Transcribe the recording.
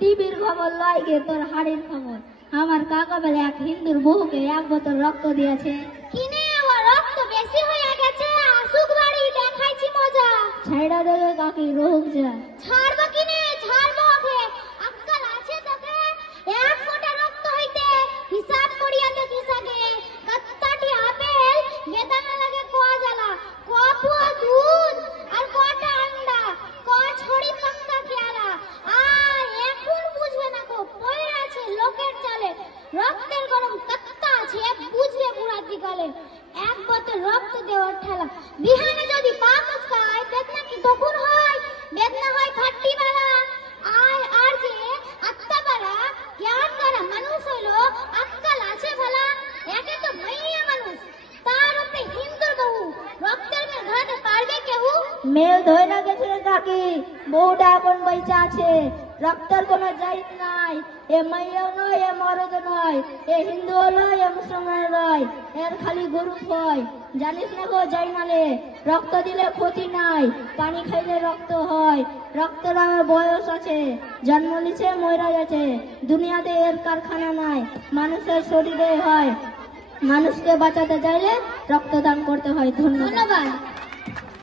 টিভির খবর লয় গে তোর হাড়ির খবর। আমার কাকা বলে এক হিন্দুর বহুকে 1 বোতল রক্ত দিয়েছে। কিনে ও রক্ত বেশি হয়ে গেছে, আসুক বাড়ি দেখাইছি মজা। ছাইড়া দেবে কাকি রোগ যা। ছাড়বো কিনে, ছাড়বো ওকে। আক্কাল আছে তোকে? 1 ফোঁটা রক্ত হইতে হিসাব করিয়া দেখিস আগে। কত্তাটি আপেল বেদানা লাগে কোয়া জ্বালা, কপুয়া দুধ আর কটা আন্ডা, ক ছড়ি পাক্কা খেয়ালা। এখন বুঝবে না গো, পড়ে আছে লোকের চালে। রক্তের গরম কত্তা আছে, বুঝবে বুড়াতি কালে। 1 বোতল রক্ত দেওয়ার ঠেলা, বিহানে যদি পা মচকায় বেদনা কি তখন হয়? বেদনা হয় ফাট্টি বালা। আর যে আত্মা বালা জ্ঞান করা মানুষ হইল, আক্কাল আছে ভালা। একে তো মাইয়া মানুষ, তার উপরে হিন্দুর বহু, রক্তের মেল ধরাতে পারবে কেউ? মেল ধরে গেছে কাকি, বউটা এখন বাইচা আছে। রক্তের কোনো জাইত নাই, এ মাইয়াও নয়, এ মরদ নয়, এ হিন্দু নয়, এ মুসলমান নয়, এর খালি গরু হয়। জানিস না গো যাই নালে, রক্ত দিলে ক্ষতি নাই, পানি খাইলে রক্ত হয়। রক্তের আমার বয়স আছে, জন্ম নিছে ময়রা গেছে। দুনিয়াতে এর কারখানা নাই, মানুষের শরীরে হয়। মানুষকে বাঁচাতে চাইলে রক্তদান করতে হয়। ধন্যবাদ।